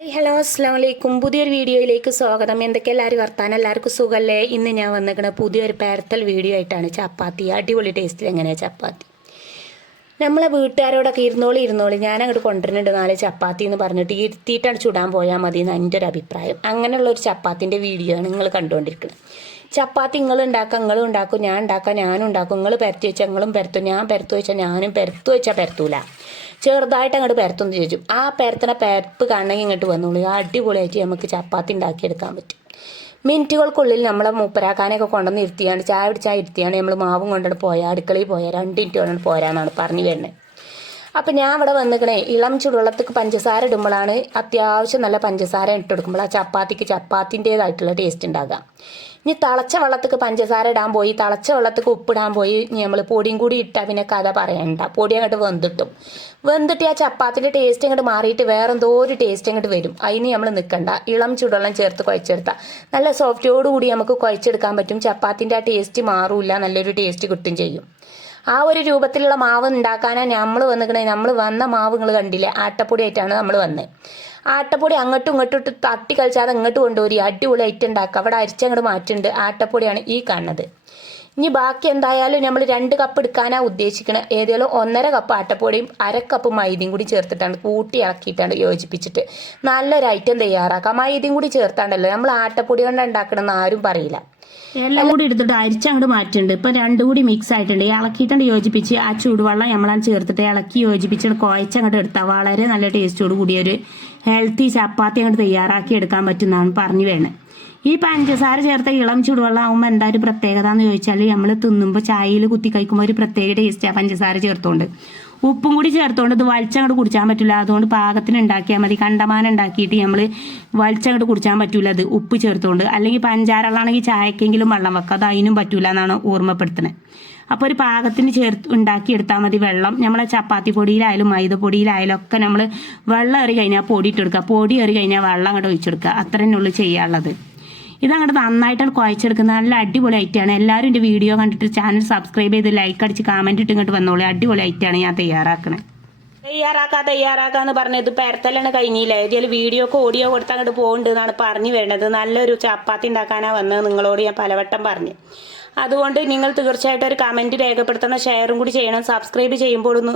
Hello അസ്സാം വലൈക്കും പുതിയൊരു വീഡിയോയിലേക്ക് സ്വാഗതം. എന്തൊക്കെ എല്ലാവരും വർത്താനം? എല്ലാവർക്കും സുഖമല്ലേ ഇന്ന് ഞാൻ വന്നിരിക്കുന്ന പുതിയൊരു പേരത്തൽ വീഡിയോ ആയിട്ടാണ്. ചപ്പാത്തി. അടിപൊളി ടേസ്റ്റിൽ എങ്ങനെയാണ് ചപ്പാത്തി? നമ്മളെ വീട്ടുകാരോടൊക്കെ ഇരുന്നോളി ഇരുന്നോളി. ഞാൻ അങ്ങോട്ട് കൊണ്ടുവരുന്നുണ്ട് നാല് ചപ്പാത്തി എന്ന് പറഞ്ഞിട്ട്. ഇരുത്തിയിട്ടാണ് ചുടാൻ പോയാൽ മതി എന്ന് എന്റെ ഒരു അഭിപ്രായം. അങ്ങനെയുള്ള ഒരു ചപ്പാത്തിന്റെ വീഡിയോ ആണ് നിങ്ങൾ കണ്ടുകൊണ്ടിരിക്കുന്നത്. ചപ്പാത്തി നിങ്ങൾ ഉണ്ടാക്കുക നിങ്ങളും ഉണ്ടാക്കും. ഞാൻ ഉണ്ടാക്കാം ഞാനും ഉണ്ടാക്കും. നിങ്ങൾ പരത്തി വെച്ചാൽ നിങ്ങളും പരത്തും. ഞാൻ പരത്തു വെച്ചാൽ ഞാനും പരത്തു വെച്ചാൽ പരത്തൂല. ചെറുതായിട്ട് അങ്ങോട്ട് പരത്തൊന്ന് ചോദിച്ചു. ആ പരത്തണ പരപ്പ് കാണണമെങ്കിൽ ഇങ്ങോട്ട് വന്നോളൂ. അടിപൊളിയായിട്ട് നമുക്ക് ചപ്പാത്തി ഉണ്ടാക്കിയെടുക്കാൻ പറ്റും. മിനിറ്റുകൾക്കുള്ളിൽ നമ്മളെ മൂപ്പരാക്കാനൊക്കെ കൊണ്ടുവന്ന് ഇരുത്തിയാണ് ചായ പിടിച്ചാൽ ഇരുത്തിയാണ് നമ്മൾ മാവും കൊണ്ടുവന്ന് പോയാൽ അടുക്കളയിൽ പോയാൽ രണ്ട് മിനിറ്റ് കൊണ്ടുവന്ന് പോരാന്നാണ് പറഞ്ഞു വരുന്നത് അപ്പം ഞാൻ ഇവിടെ വന്നിക്കണേ ഇളം ചുടുവെള്ളത്തേക്ക് പഞ്ചസാര ഇടുമ്പോഴാണ് അത്യാവശ്യം നല്ല പഞ്ചസാര ഇട്ട് കൊടുക്കുമ്പോൾ ആ ചപ്പാത്തിക്ക് ചപ്പാത്തിന്റേതായിട്ടുള്ള ടേസ്റ്റ് ഉണ്ടാകുക. ഇനി തിളച്ച വെള്ളത്തേക്ക് പഞ്ചസാര ഇടാൻ പോയി തിളച്ച വെള്ളത്തേക്ക് ഉപ്പിടാൻ പോയി ഇനി നമ്മൾ പൊടിയും കൂടി ഇട്ടാൽ പിന്നെ കഥ പറയണ്ട. പൊടി അങ്ങോട്ട് വെന്തിട്ടും. വെന്തിട്ട് ആ ചപ്പാത്തിന്റെ ടേസ്റ്റ് അങ്ങോട്ട് മാറിയിട്ട് വേറെ എന്തോ ഒരു ടേസ്റ്റ് അങ്ങോട്ട് വരും. അതിന് നമ്മൾ നിൽക്കണ്ട ഇളം ചൂടുവെള്ളം ചേർത്ത് കുഴച്ചെടുത്താൽ നല്ല സോഫ്റ്റോട് കൂടി നമുക്ക് കുഴച്ചെടുക്കാൻ പറ്റും. ചപ്പാത്തിന്റെ ആ ടേസ്റ്റ് മാറൂല നല്ലൊരു ടേസ്റ്റ് കിട്ടും ചെയ്യും. ആ ഒരു രൂപത്തിലുള്ള മാവ് ഉണ്ടാക്കാനാണ് നമ്മൾ വന്നിക്കണേ. നമ്മൾ വന്ന മാവ് നിങ്ങൾ കണ്ടില്ലേ? ആട്ടപ്പൊടി ആയിട്ടാണ് നമ്മൾ വന്നത് ആട്ടപ്പൊടി അങ്ങോട്ടും ഇങ്ങോട്ടും ഇട്ട് തട്ടി കളിച്ചാതെ ഇങ്ങോട്ട് കൊണ്ടുപോയി അടിപൊളി ഐറ്റം ഉണ്ടാക്കുക. അവിടെ അരിച്ചങ്ങോട്ട് മാറ്റുന്നുണ്ട് ആട്ടപ്പൊടിയാണ് ഈ കാണുന്നത്. ഇനി ബാക്കി എന്തായാലും നമ്മൾ രണ്ട് കപ്പ് എടുക്കാനാണ് ഉദ്ദേശിക്കുന്നത് ഏതെങ്കിലും ഒന്നര കപ്പ് ആട്ടപ്പൊടിയും അര കപ്പ് മൈദയും കൂടി ചേർത്തിട്ടാണ് കൂട്ടി ഇളക്കിയിട്ടാണ് യോജിപ്പിച്ചിട്ട്. നല്ലൊരു ഐറ്റം തയ്യാറാക്കാം മൈദയും കൂടി ചേർത്താണ്ടല്ലോ. നമ്മൾ ആട്ടപ്പൊടി കൊണ്ട് ഉണ്ടാക്കണമെന്ന് ആരും പറയില്ല. എല്ലാം കൂടി എടുത്തിട്ട് അരിച്ചങ്ങോട്ട് മാറ്റുന്നുണ്ട് ഇപ്പൊ രണ്ടും കൂടി മിക്സ് ആയിട്ടുണ്ട്. ഇളക്കിയിട്ടുണ്ട് യോജിപ്പിച്ച്. ആ ചൂടുവെള്ളം നമ്മളാണ് ചേർത്തിട്ട് ഇളക്കി യോജിപ്പിച്ചിട്ട് കുഴച്ചങ്ങോട്ട് എടുത്താൽ വളരെ നല്ല ടേസ്റ്റോട് കൂടിയ ഒരു ഹെൽത്തി ചപ്പാത്തി അങ്ങോട്ട് തയ്യാറാക്കി എടുക്കാൻ പറ്റുന്നതാണ് പറഞ്ഞു വേണം. ഈ പഞ്ചസാര ചേർത്ത ഇളം ചൂടുവെള്ളം ആകുമ്പോൾ എന്താ ഒരു പ്രത്യേകത എന്ന് ചോദിച്ചാൽ നമ്മൾ തിന്നുമ്പോൾ ചായയിൽ കുത്തി കഴിക്കുമ്പോൾ ഒരു പ്രത്യേക ടേസ്റ്റാണ് പഞ്ചസാര ചേർത്തോണ്ട്. ഉപ്പും കൂടി ചേർത്തോണ്ട് ഇത് വലിച്ചങ്ങോട്ട് കുടിച്ചാൻ പറ്റില്ല അതുകൊണ്ട് പാകത്തിന് ഉണ്ടാക്കിയാൽ മതി. കണ്ടമാനം ഉണ്ടാക്കിയിട്ട് നമ്മൾ വലിച്ചങ്ങോട്ട് കുടിച്ചാൻ പറ്റൂല അത് ഉപ്പ് ചേർത്തോണ്ട്. അല്ലെങ്കിൽ പഞ്ചാരകളാണെങ്കിൽ ചായക്കെങ്കിലും വെള്ളം വെക്കാം. അത് അതിനും പറ്റൂല എന്നാണ് ഓർമ്മപ്പെടുത്തുന്നത് അപ്പോൾ ഒരു പാകത്തിന് ചേർത്ത് ഉണ്ടാക്കി എടുത്താൽ മതി വെള്ളം. നമ്മളെ ചപ്പാത്തി പൊടിയിലായാലും മൈദ പൊടിയിലായാലും ഒക്കെ നമ്മൾ വെള്ളം ഏറി കഴിഞ്ഞാൽ പൊടി ഇട്ട് കൊടുക്കുക. പൊടി ഏറി കഴിഞ്ഞാൽ വെള്ളം അങ്ങോട്ട് ഒഴിച്ചെടുക്കുക അത്ര തന്നെ ഉള്ളൂ ചെയ്യാനുള്ളത്. ഇതങ്ങോട്ട് നന്നായിട്ട് കുഴച്ചെടുക്കുന്ന നല്ല അടിപൊളി ഐറ്റാണ് എല്ലാവരും എന്റെ വീഡിയോ കണ്ടിട്ട് ചാനൽ സബ്സ്ക്രൈബ് ചെയ്ത് ലൈക്ക് അടിച്ച് കമന്റ് ഇട്ട് ഇങ്ങോട്ട് വന്നോളൂ. അടിപൊളി ഐറ്റാണ് ഞാൻ തയ്യാറാക്കുന്നത് തയ്യാറാക്കാ തയ്യാറാക്കാന്ന് പറഞ്ഞത് പരത്തലാണ് കഴിഞ്ഞില്ല? വീഡിയോ വീഡിയോക്ക് ഓഡിയോ കൊടുത്ത് അങ്ങോട്ട് പോകുന്നുണ്ട് എന്നാണ് പറഞ്ഞു വേണ്ടത് നല്ലൊരു ചപ്പാത്തി ഉണ്ടാക്കാനാണ് വന്നത്. നിങ്ങളോട് ഞാൻ പലവട്ടം പറഞ്ഞു. അതുകൊണ്ട് നിങ്ങൾ തീർച്ചയായിട്ടും ഒരു കമന്റ് രേഖപ്പെടുത്തണം ഷെയറും കൂടി ചെയ്യണം. സബ്സ്ക്രൈബ് ചെയ്യുമ്പോൾ ഒന്ന്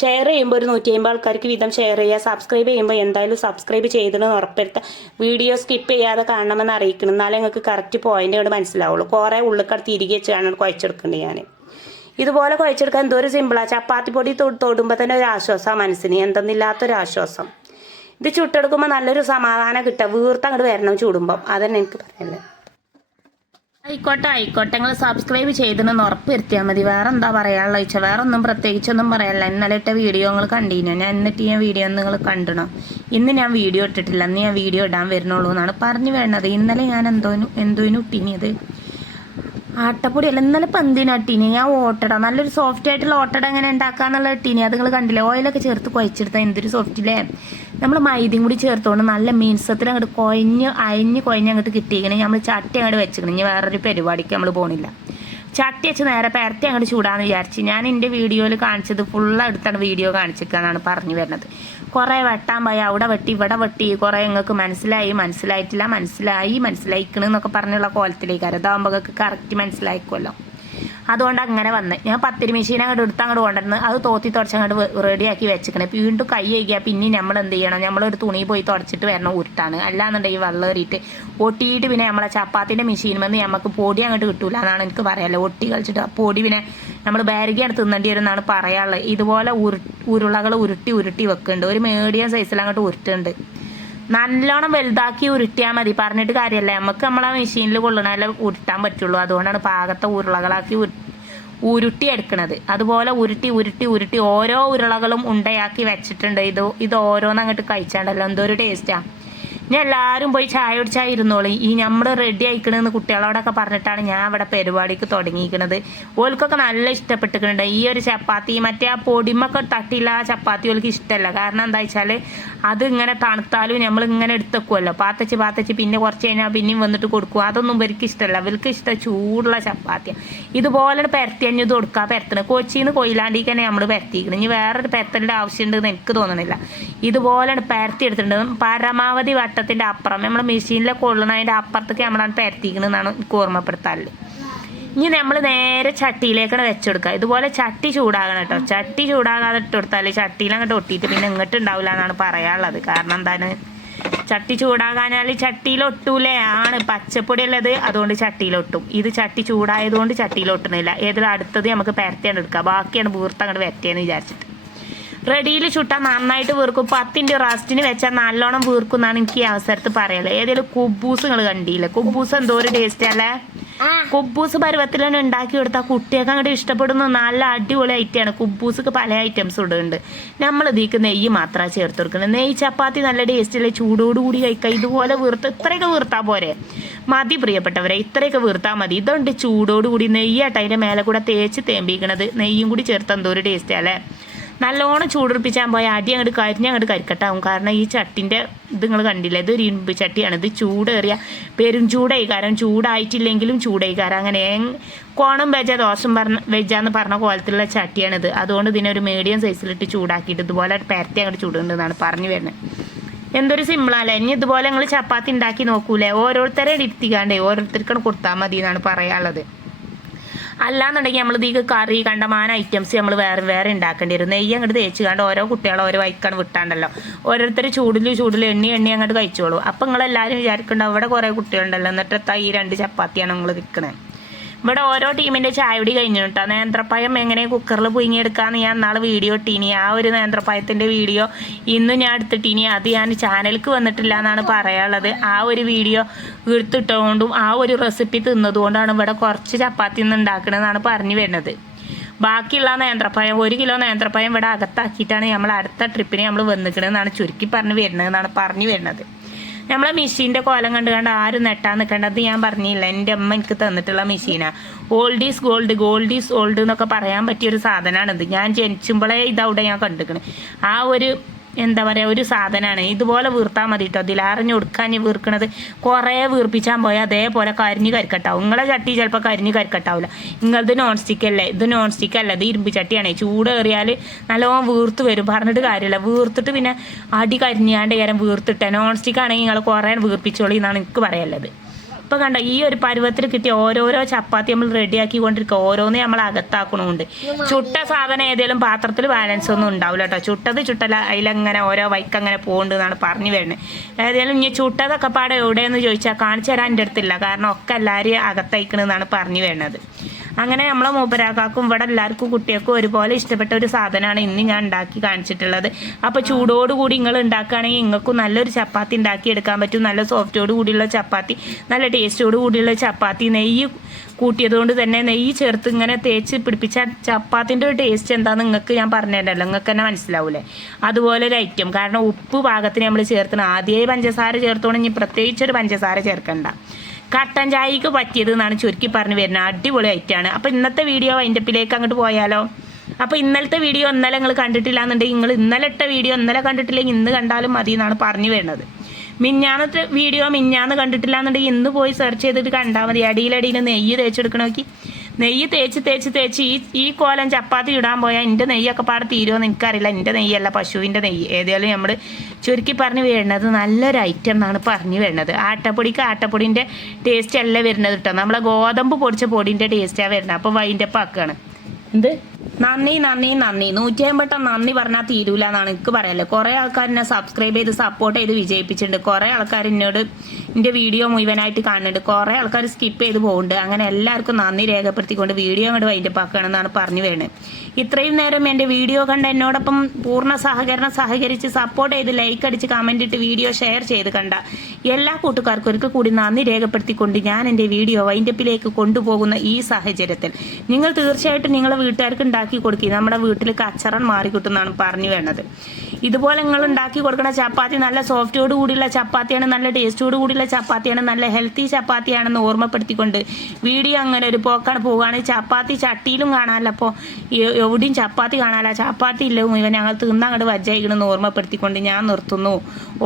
ഷെയർ ചെയ്യുമ്പോൾ ഒരു നൂറ്റി അമ്പത് ആൾക്കാർക്ക് വീതം ഷെയർ ചെയ്യുക. സബ്സ്ക്രൈബ് ചെയ്യുമ്പോൾ എന്തായാലും സബ്സ്ക്രൈബ് ചെയ്തതെന്ന് ഉറപ്പെടുത്തുക വീഡിയോ സ്കിപ്പ് ചെയ്യാതെ കാണണമെന്ന് അറിയിക്കണം. എന്നാലേ നിങ്ങൾക്ക് കറക്റ്റ് പോയിന്റ് കൊണ്ട് മനസ്സിലാവുള്ളൂ. കുറേ ഉള്ളിക്കട തിരികെ വെച്ചാണ് കുഴച്ചെടുക്കേണ്ടത് ഞാൻ ഇതുപോലെ കുഴച്ചെടുക്കാൻ എന്തോ ഒരു സിമ്പിളാണ് ചപ്പാത്തി പൊടി തൊടുമ്പോൾ തന്നെ ഒരു ആശ്വാസമാണ് മനസ്സിന്. എന്തെന്നില്ലാത്തൊരു ആശ്വാസം. ഇത് ചുട്ടെടുക്കുമ്പോൾ നല്ലൊരു സമാധാനം കിട്ടുക. വീർത്ത് അങ്ങോട്ട് വരണം ചൂടുമ്പം. അതന്നെ എനിക്ക് പറയുന്നത് ആയിക്കോട്ടെ ആയിക്കോട്ടെ. നിങ്ങൾ സബ്സ്ക്രൈബ് ചെയ്തെന്ന് ഉറപ്പ് വരുത്തിയാൽ മതി. വേറെ എന്താ പറയാനുള്ള ചോദിച്ചാൽ വേറെ ഒന്നും പ്രത്യേകിച്ചൊന്നും പറയാനില്ല ഇന്നലെ ഇട്ട വീഡിയോ നിങ്ങൾ കണ്ടിനു? ഞാൻ എന്നിട്ട് ഞാൻ വീഡിയോ നിങ്ങൾ കണ്ടണം? ഇന്ന് ഞാൻ വീഡിയോ ഇട്ടിട്ടില്ല. അന്ന് ഞാൻ വീഡിയോ ഇടാൻ വരുന്നുള്ളൂ എന്നാണ് പറഞ്ഞു വേണ്ടത് ഇന്നലെ ഞാൻ എന്തോനും എന്തോനും ഇട്ടിനിയത് ആട്ടപ്പൊടി അല്ല ഇന്നലെ ഇപ്പം ഇട്ടിനി? ഞാൻ ഓട്ടട നല്ലൊരു സോഫ്റ്റ് ആയിട്ടുള്ള ഓട്ടട എങ്ങനെ ഉണ്ടാക്കാന്നുള്ള ഇട്ടീനി. അത് നിങ്ങൾ കണ്ടില്ലേ? ഓയിലൊക്കെ ചേർത്ത് കുഴച്ചെടുത്താൽ എന്തൊരു സോഫ്റ്റ് ഇല്ലേ? നമ്മൾ മൈദയും കൂടി ചേർത്തോണ്ട് നല്ല മീൻസത്തിൽ അങ്ങോട്ട് കുഴഞ്ഞ് അയഞ്ഞ് കുഴഞ്ഞ് അങ്ങോട്ട് കിട്ടിയിങ്ങനെ നമ്മൾ ചട്ടി അങ്ങോട്ട് വെച്ചിരിക്കണം. ഇനി വേറൊരു പരിപാടിക്ക് നമ്മൾ പോകണില്ല ചട്ടി വെച്ച് നേരെ പരത്തി അങ്ങോട്ട് ചൂടാന്ന് വിചാരിച്ച് ഞാൻ എന്റെ വീഡിയോയിൽ കാണിച്ചത് ഫുള്ള് എടുത്താണ് വീഡിയോ കാണിച്ചിരിക്കുകയെന്നാണ് പറഞ്ഞു വരുന്നത്. കുറേ വെട്ടാൻ പോയി. അവിടെ വെട്ടി ഇവിടെ വെട്ടി. കുറേ നിങ്ങൾക്ക് മനസ്സിലായി മനസ്സിലായിട്ടില്ല മനസ്സിലായി മനസ്സിലായിക്കണെന്നൊക്കെ പറഞ്ഞുള്ള കോലത്തിലേക്ക് അതാകുമ്പോൾ കറക്റ്റ് മനസ്സിലായിക്കുമല്ലോ അതുകൊണ്ട് അങ്ങനെ വന്ന്. ഞാൻ പത്തിരി മെഷീൻ അങ്ങോട്ട് എടുത്ത് അങ്ങോട്ട് കൊണ്ടുവന്ന് അത് തോത്തി തുടച്ച് അങ്ങോട്ട് റെഡിയാക്കി വെച്ചിക്കണേ. വീണ്ടും കൈ കഴിക്കുക പിന്നെ നമ്മൾ എന്ത് ചെയ്യണം? നമ്മളൊരു തുണി പോയി തുടച്ചിട്ട് വരണം ഉരുട്ടാണ് അല്ലാന്നുണ്ടെങ്കിൽ വെള്ളം ഏറിയിട്ട് ഒട്ടിയിട്ട് പിന്നെ നമ്മളെ ചപ്പാത്തിന്റെ മെഷീൻ വന്ന് നമുക്ക് പൊടി അങ്ങോട്ട് കിട്ടൂല എന്നാണ് എനിക്ക് പറയാനുള്ളത്. ഒട്ടി കളിച്ചിട്ട് ആ പൊടി പിന്നെ നമ്മൾ ബാരികയാണ് തിന്നേണ്ടി വരും എന്നാണ് പറയാനുള്ളത്. ഇതുപോലെ ഉരു ഉരുളകൾ ഉരുട്ടി ഉരുട്ടി വെക്കുന്നുണ്ട് ഒരു മീഡിയം സൈസിൽ അങ്ങോട്ട് ഉരുട്ടുന്നുണ്ട് നല്ലോണം വലുതാക്കി ഉരുട്ടിയാൽ മതി. പറഞ്ഞിട്ട് കാര്യമല്ല നമുക്ക് നമ്മളെ മെഷീനിൽ കൊള്ളണല്ലേ ഉരുട്ടാൻ പറ്റുള്ളൂ. അതുകൊണ്ടാണ് പാകത്തെ ഉരുളകളാക്കി ഉരു- ഉരുട്ടി എടുക്കണത് അതുപോലെ ഉരുട്ടി ഉരുട്ടി ഉരുട്ടി ഓരോ ഉരുളകളും ഉണ്ടയാക്കി വെച്ചിട്ടുണ്ട്. ഇത് ഇത് ഓരോന്ന് അങ്ങോട്ട് കഴിച്ചാണ്ടല്ലോ. എന്തോ ഒരു ടേസ്റ്റാ ഇനി എല്ലാവരും പോയി ചായ കുടിച്ചാൽ ഇരുന്നോളി. ഈ നമ്മൾ റെഡി ആയിക്കണെന്ന് കുട്ടികളോടൊക്കെ പറഞ്ഞിട്ടാണ് ഞാൻ അവിടെ പരിപാടിക്ക് തുടങ്ങിയിരിക്കുന്നത് ഓൽക്കൊക്കെ നല്ല ഇഷ്ടപ്പെട്ടിട്ടുണ്ട് ഈ ഒരു ചപ്പാത്തി മറ്റേ ആ പൊടിമൊക്കെ തട്ടിയില്ല ആ ചപ്പാത്തി ഓൽക്ക് ഇഷ്ടമല്ല കാരണം എന്താ വെച്ചാൽ അത് ഇങ്ങനെ തണുത്താലും നമ്മൾ ഇങ്ങനെ എടുത്തേക്കുമല്ലോ പാത്തച്ച് പാത്തച്ച് പിന്നെ കുറച്ച് കഴിഞ്ഞാൽ പിന്നെയും വന്നിട്ട് കൊടുക്കും. അതൊന്നും ഇവർക്ക് ഇഷ്ടമല്ല ഇവർക്ക് ഇഷ്ടം ചൂടുള്ള ചപ്പാത്തി ഇതുപോലെ പരത്തി അഞ്ഞത് കൊടുക്കുക പരത്തണം. കൊച്ചിന്ന് കൊയിലാണ്ടിക്ക് തന്നെ നമ്മൾ പരത്തിക്കണം ഇനി വേറൊരു ആവശ്യം ആവശ്യമുണ്ടെന്ന് എനിക്ക് തോന്നുന്നില്ല ഇതുപോലെ പരത്തി എടുത്തിട്ടുണ്ട് പരമാവധി വട്ടത്തിന്റെ അപ്പുറം. നമ്മൾ മെഷീനിലെ കൊള്ളണതിന്റെ അപ്പുറത്തേക്ക് നമ്മളാണ് പരത്തിക്കണമെന്നാണ് എനിക്ക് ഓർമ്മപ്പെടുത്താറില്ല ഇനി നമ്മൾ നേരെ ചട്ടിയിലേക്കാണ് വെച്ചെടുക്കുക. ഇതുപോലെ ചട്ടി ചൂടാകണം കേട്ടോ. ചട്ടി ചൂടാകാതെ ഇട്ട് കൊടുത്താൽ ചട്ടിയിൽ അങ്ങോട്ട് ഒട്ടിയിട്ട് പിന്നെ ഇങ്ങോട്ട് ഉണ്ടാവില്ല എന്നാണ് പറയാനുള്ളത്. കാരണം എന്താണ്? ചട്ടി ചൂടാകാനാൽ ചട്ടിയിൽ ഒട്ടൂലേ? ആണ് പച്ചപ്പൊടി ഉള്ളത് അതുകൊണ്ട് ചട്ടിയിലൊട്ടും ഇത് ചട്ടി ചൂടായതുകൊണ്ട് ചട്ടിയിൽ ഒട്ടുന്നില്ല. ഏതിലും അടുത്തത് നമുക്ക് പരത്തിയാണ് എടുക്കുക ബാക്കിയാണ് വീർത്ത് അങ്ങോട്ട് വരട്ടിയെന്ന് വിചാരിച്ചിട്ട്. റെഡിയിൽ ചുട്ടാൽ നന്നായിട്ട് വീർക്കും. പത്തിന്റെ റസ്റ്റിന് വെച്ചാൽ നല്ലോണം വീർക്കും എന്നാണ് എനിക്ക് ഈ അവസരത്ത് പറയൽ. ഏതെങ്കിലും കുബൂസ് നിങ്ങൾ കണ്ടില്ലേ? കുബൂസ് എന്തോ ഒരു ടേസ്റ്റ് അല്ലേ? കുബൂസ് പരുവത്തിൽ തന്നെ ഉണ്ടാക്കി കൊടുത്താൽ കുട്ടികൾക്ക് അങ്ങോട്ട് ഇഷ്ടപ്പെടുന്ന. നല്ല അടിപൊളി ഐറ്റമാണ് കുബൂസൊക്കെ പല ഐറ്റംസ് ഇടുന്നുണ്ട്. നമ്മൾ ഇതിക്ക് നെയ്യ് മാത്രമാണ് ചേർത്ത് കൊടുക്കുന്നത് നെയ്യ് ചപ്പാത്തി നല്ല ടേസ്റ്റിലെ ചൂടോടുകൂടി കഴിക്കുക ഇതുപോലെ വീർത്ത് ഇത്രയൊക്കെ വീർത്താൽ പോരെ. മതി പ്രിയപ്പെട്ടവരെ ഇത്രയൊക്കെ വീർത്താൽ മതി. ഇതുണ്ട് ചൂടോടുകൂടി നെയ്യാട്ടോ അതിന്റെ മേലെ കൂടെ തേച്ച് തേമ്പിക്കണത്. നെയ്യും കൂടി ചേർത്ത് എന്തോ ഒരു ടേസ്റ്റ് അല്ലേ? നല്ലോണം ചൂടുറപ്പിച്ചാൽ പോയി അടി അങ്ങോട്ട് കരിഞ്ഞ് അങ്ങോട്ട് കരിക്കട്ടാവും. കാരണം ഈ ചട്ടിന്റെ ഇത് നിങ്ങൾ കണ്ടില്ല? ഇത് ഒരു ഇരുമ്പ് ചട്ടിയാണ്. ഇത് ചൂടേറിയ പെരും ചൂടായി. കാരണം ചൂടായിട്ടില്ലെങ്കിലും ചൂടായി. കാരണം അങ്ങനെ കോണം വെജ ദോശം പറഞ്ഞ വെജാന്ന് പറഞ്ഞ കോലത്തിലുള്ള ചട്ടിയാണിത്. അതുകൊണ്ട് ഇതിനെ ഒരു മീഡിയം സൈസിലിട്ട് ചൂടാക്കിയിട്ട് ഇതുപോലെ പരത്തി അങ്ങോട്ട് ചൂടുണ്ടെന്നാണ് പറഞ്ഞു വരുന്നത്. എന്തൊരു സിമ്പിളല്ലേ ഇനി ഇതുപോലെ നിങ്ങൾ ചപ്പാത്തി ഉണ്ടാക്കി നോക്കൂലേ? ഓരോരുത്തരെ ഇരുത്തിക്കാണ്ടേ ഓരോരുത്തർക്കാണ് കൊടുത്താൽ മതി എന്നാണ് പറയാനുള്ളത്. അല്ലാന്നുണ്ടെങ്കിൽ നമ്മൾ ഇതിക്ക് കറി കണ്ടമാന ഐറ്റംസ് നമ്മൾ വേറെ വേറെ ഉണ്ടാക്കേണ്ടി വരും. നെയ്യ് അങ്ങോട്ട് തേച്ച് കണ്ട് ഓരോ കുട്ടികളെ ഓരോ വൈക്കാണ് വിട്ടാണ്ടല്ലോ. ഓരോരുത്തർ ചൂടിൽ ചൂടിൽ എണ്ണി എണ്ണി അങ്ങോട്ട് കഴിച്ചോളൂ. അപ്പം നിങ്ങളെല്ലാവരും വിചാരിക്കേണ്ട അവിടെ കുറേ കുട്ടികളുണ്ടല്ലോ. എന്നിട്ട് ഈ രണ്ട് ചപ്പാത്തിയാണ് നിങ്ങൾ വിൽക്കണത് ഇവിടെ ഓരോ ടീമിന്റെ ചായപൊടി കഴിഞ്ഞു കേട്ടോ. നേന്ത്രപ്പഴം എങ്ങനെ കുക്കറിൽ പുഴുങ്ങിയെടുക്കാന്ന് ഞാൻ നാളെ വീഡിയോ ഇട്ടീനി. ആ ഒരു നേന്ത്രപ്പായത്തിന്റെ വീഡിയോ ഇന്നും ഞാൻ എടുത്തിട്ടീനി. അത് ഞാൻ ചാനലിക്ക് വന്നിട്ടില്ല എന്നാണ് പറയാനുള്ളത്. ആ ഒരു വീഡിയോ എടുത്തിട്ടുകൊണ്ടും ആ ഒരു റെസിപ്പി തിന്നതുകൊണ്ടാണ് ഇവിടെ കുറച്ച് ചപ്പാത്തി നിന്ന് ഉണ്ടാക്കണമെന്നാണ് പറഞ്ഞു വരുന്നത്. ബാക്കിയുള്ള നേന്ത്രപ്പഴം ഒരു കിലോ നേന്ത്രപ്പഴം ഇവിടെ അകത്താക്കിയിട്ടാണ് നമ്മൾ അടുത്ത ട്രിപ്പിന് നമ്മൾ വന്നിക്കണമെന്നാണ് ചുരുക്കി പറഞ്ഞു വരുന്നതെന്നാണ് പറഞ്ഞു വരുന്നത്. നമ്മളെ മെഷീന്റെ കോലം കണ്ട് കണ്ട് ആരും നെട്ടാൻ നിൽക്കേണ്ടത് ഞാൻ പറഞ്ഞില്ല. എന്റെ അമ്മ എനിക്ക് തന്നിട്ടുള്ള മെഷീനാണ് old is gold gold is old എന്നൊക്കെ പറയാൻ പറ്റിയൊരു സാധനമാണിത് ഞാൻ ജനിച്ചുമ്പോഴേ ഇതവിടെ ഞാൻ കണ്ടിക്കണ്. ആ ഒരു എന്താ പറയുക ഒരു സാധനമാണ് ഇതുപോലെ വീർത്താൽ മതി കേട്ടോ ഇതിലറിഞ്ഞ് കൊടുക്കാൻ വീർക്കണത് കുറേ വീർപ്പിച്ചാൽ പോയാൽ അതേപോലെ കരിഞ്ഞ് കരിക്കട്ടാവും. നിങ്ങളെ ചട്ടി ചിലപ്പോൾ കരിഞ്ഞ് കരിക്കട്ടാവില്ല നിങ്ങളത് നോൺ സ്റ്റിക്ക് അല്ലേ? ഇത് നോൺ സ്റ്റിക്ക് അല്ല ഇത് ഇരുമ്പ് ചട്ടിയാണ്. ചൂട് കയറിയാൽ നല്ലോണം വീർത്ത് വരും. പറഞ്ഞിട്ട് കാര്യമില്ല. വീർത്തിട്ട് പിന്നെ അടി കരിഞ്ഞാണ്ട് കാര്യം വീർത്തിട്ടേ. നോൺ സ്റ്റിക്ക് ആണെങ്കിൽ നിങ്ങൾ കുറേ വീർപ്പിച്ചോളി എന്നാണ് എനിക്ക് പറയാനുള്ളത്. ഇപ്പൊ കണ്ട ഈ ഒരു പരുവത്തിൽ കിട്ടിയ ഓരോരോ ചപ്പാത്തി നമ്മൾ റെഡിയാക്കി കൊണ്ടിരിക്കുക ഓരോന്ന് നമ്മൾ അകത്താക്കണമുണ്ട് ചുട്ട സാധനം ഏതെങ്കിലും പാത്രത്തിൽ ബാലൻസ് ഒന്നും ഉണ്ടാവില്ല കേട്ടോ. ചുട്ടത് ചുട്ടല അതിലങ്ങനെ ഓരോ വൈക്കങ്ങനെ പോകുന്നുണ്ട് എന്നാണ് പറഞ്ഞു വരുന്നത്. ഏതായാലും ഇനി ചുട്ടതൊക്കെ പാടെ എവിടെയെന്ന് ചോദിച്ചാൽ കാണിച്ചു തരാൻ എന്റെ അടുത്തില്ല. കാരണം ഒക്കെ എല്ലാവരെയും അകത്തയക്കണമെന്നാണ് പറഞ്ഞു വരുന്നത്. അങ്ങനെ നമ്മളെ മൂപ്പരാക്കാക്കും ഇവിടെ എല്ലാവർക്കും കുട്ടികൾക്കും ഒരുപോലെ ഇഷ്ടപ്പെട്ട ഒരു സാധനമാണ് ഇന്ന് ഞാൻ ഉണ്ടാക്കി കാണിച്ചിട്ടുള്ളത്. അപ്പോൾ ചൂടോടുകൂടി നിങ്ങൾ ഉണ്ടാക്കുകയാണെങ്കിൽ നിങ്ങൾക്കും നല്ലൊരു ചപ്പാത്തി ഉണ്ടാക്കി എടുക്കാൻ പറ്റും. നല്ല സോഫ്റ്റോട് കൂടിയുള്ള ചപ്പാത്തി നല്ല ടേസ്റ്റോട് കൂടിയുള്ള ചപ്പാത്തി. നെയ്യ് കൂട്ടിയത് കൊണ്ട് തന്നെ നെയ്യ് ചേർത്ത് ഇങ്ങനെ തേച്ച് പിടിപ്പിച്ച ചപ്പാത്തിന്റെ ഒരു ടേസ്റ്റ് എന്താണെന്ന് നിങ്ങൾക്ക് ഞാൻ പറഞ്ഞുതരല്ലോ നിങ്ങൾക്ക് തന്നെ മനസ്സിലാവൂലേ? അതുപോലെ ഒരു ഐറ്റം കാരണം ഉപ്പ് പാകത്തിന് നമ്മൾ ചേർത്തണം ആദ്യമേ പഞ്ചസാര ചേർത്തോണെങ്കിൽ പ്രത്യേകിച്ചൊരു പഞ്ചസാര ചേർക്കണ്ട. കട്ടൻ ചായക്ക് പറ്റിയത് എന്നാണ് ചുരുക്കി പറഞ്ഞു വരുന്നത്. അടിപൊളി ഐറ്റാണ് അപ്പോൾ ഇന്നത്തെ വീഡിയോ അതിന്റെപ്പിലേക്ക് അങ്ങോട്ട് പോയാലോ? അപ്പോൾ ഇന്നലത്തെ വീഡിയോ ഇന്നലെ നിങ്ങൾ കണ്ടിട്ടില്ല എന്നുണ്ടെങ്കിൽ നിങ്ങൾ ഇന്നലെ ഇട്ട വീഡിയോ ഇന്നലെ കണ്ടിട്ടില്ലെങ്കിൽ ഇന്ന് കണ്ടാലും മതി എന്നാണ് പറഞ്ഞു വരുന്നത്. മിഞ്ഞാന്നത്തെ വീഡിയോ മിഞ്ഞാന്ന് കണ്ടിട്ടില്ല എന്നുണ്ടെങ്കിൽ ഇന്ന് പോയി സെർച്ച് ചെയ്തിട്ട് കണ്ടാൽ മതി. അടിയിലടിയിൽ നെയ്യ് തേച്ചെടുക്കണമെങ്കിൽ നെയ്യ് തേച്ച് തേച്ച് തേച്ച് ഈ ഈ കോലം ചപ്പാത്തി ഇടാൻ പോയാൽ എന്റെ നെയ്യൊക്കെ പാടെ തീരുമെന്ന് എനിക്കറിയില്ല. എന്റെ നെയ്യല്ല പശുവിന്റെ നെയ്യ്. ഏതായാലും നമ്മൾ ചുരുക്കി പറഞ്ഞു വരുന്നത് നല്ലൊരു ഐറ്റം എന്നാണ് പറഞ്ഞു വരുന്നത് ആട്ടപ്പൊടിക്ക് ആട്ടപ്പൊടിന്റെ ടേസ്റ്റ് അല്ല വരുന്നത് കേട്ടോ നമ്മളെ ഗോതമ്പ് പൊടിച്ച പൊടിന്റെ ടേസ്റ്റാണ് വരുന്നത്. അപ്പോൾ വൈന്റെ പാക്കാണ്. എന്ത്? നന്ദി നന്ദി നന്ദി. നൂറ്റി അമ്പട്ടം നന്ദി പറഞ്ഞാൽ തീരൂല എന്നാണ് എനിക്ക് പറയാല്ലേ കുറേ ആൾക്കാർ എന്നെ സബ്സ്ക്രൈബ് ചെയ്ത് സപ്പോർട്ട് ചെയ്ത് വിജയിപ്പിച്ചിട്ടുണ്ട്. കുറേ ആൾക്കാർ എന്നോട് എന്റെ വീഡിയോ മുഴുവനായിട്ട് കാണുന്നുണ്ട്. കുറേ ആൾക്കാർ സ്കിപ്പ് ചെയ്ത് പോകുന്നുണ്ട് അങ്ങനെ എല്ലാവർക്കും നന്ദി രേഖപ്പെടുത്തിക്കൊണ്ട് വീഡിയോ അങ്ങോട്ട് വൈൻഡപ്പ് ആക്കുകയാണെന്നാണ് പറഞ്ഞു വേണത് ഇത്രയും നേരം എന്റെ വീഡിയോ കണ്ട എന്നോടൊപ്പം പൂർണ സഹകരണം സഹകരിച്ച് സപ്പോർട്ട് ചെയ്ത് ലൈക്ക് അടിച്ച് കമന്റ് ഇട്ട് വീഡിയോ ഷെയർ ചെയ്ത് കണ്ട എല്ലാ കൂട്ടുകാർക്കും ഒരിക്കൽ കൂടി നന്ദി രേഖപ്പെടുത്തിക്കൊണ്ട് ഞാൻ എന്റെ വീഡിയോ വൈൻഡപ്പിലേക്ക് കൊണ്ടുപോകുന്ന ഈ സാഹചര്യത്തിൽ. നിങ്ങൾ തീർച്ചയായിട്ടും നിങ്ങളെ വീട്ടുകാർക്ക് ഉണ്ടാക്കി കൊടുക്കുക നമ്മുടെ വീട്ടിൽ കച്ചറൻ മാറിക്കിട്ടുമെന്നാണ് പറഞ്ഞു വേണത് ഇതുപോലെ നിങ്ങൾ ഉണ്ടാക്കി കൊടുക്കുന്ന ചപ്പാത്തി നല്ല സോഫ്റ്റോട് കൂടിയുള്ള ചപ്പാത്തിയാണ് നല്ല ടേസ്റ്റോട് കൂടിയുള്ള ചപ്പാത്തിയാണ് നല്ല ഹെൽത്തി ചപ്പാത്തിയാണെന്ന് ഓർമ്മപ്പെടുത്തിക്കൊണ്ട് വീഡിയോ അങ്ങനെ ഒരു പോക്കാണ് പോവുകയാണെങ്കിൽ ചപ്പാത്തി ചട്ടിയിലും കാണാമല്ലോ അപ്പോൾ എവിടെയും ചപ്പാത്തി കാണാമല്ല ചപ്പാത്തി ഇല്ല ഇവൻ ഞങ്ങൾ തിന്നങ്ങോട്ട് വജ്ജായിക്കണമെന്ന് ഓർമ്മപ്പെടുത്തിക്കൊണ്ട് ഞാൻ നിർത്തുന്നു.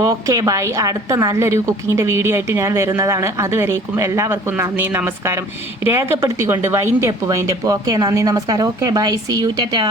ഓക്കെ ബൈ അടുത്ത നല്ലൊരു കുക്കിങ്ങിന്റെ വീഡിയോ ആയിട്ട് ഞാൻ വരുന്നതാണ്. അതുവരേക്കും എല്ലാവർക്കും നന്ദി നമസ്കാരം. രേഖപ്പെടുത്തിക്കൊണ്ട് വൈൻഡപ്പ് വൈൻഡപ്പ് ഓക്കെ നന്ദി നമസ്കാരം. Okay bye see you tata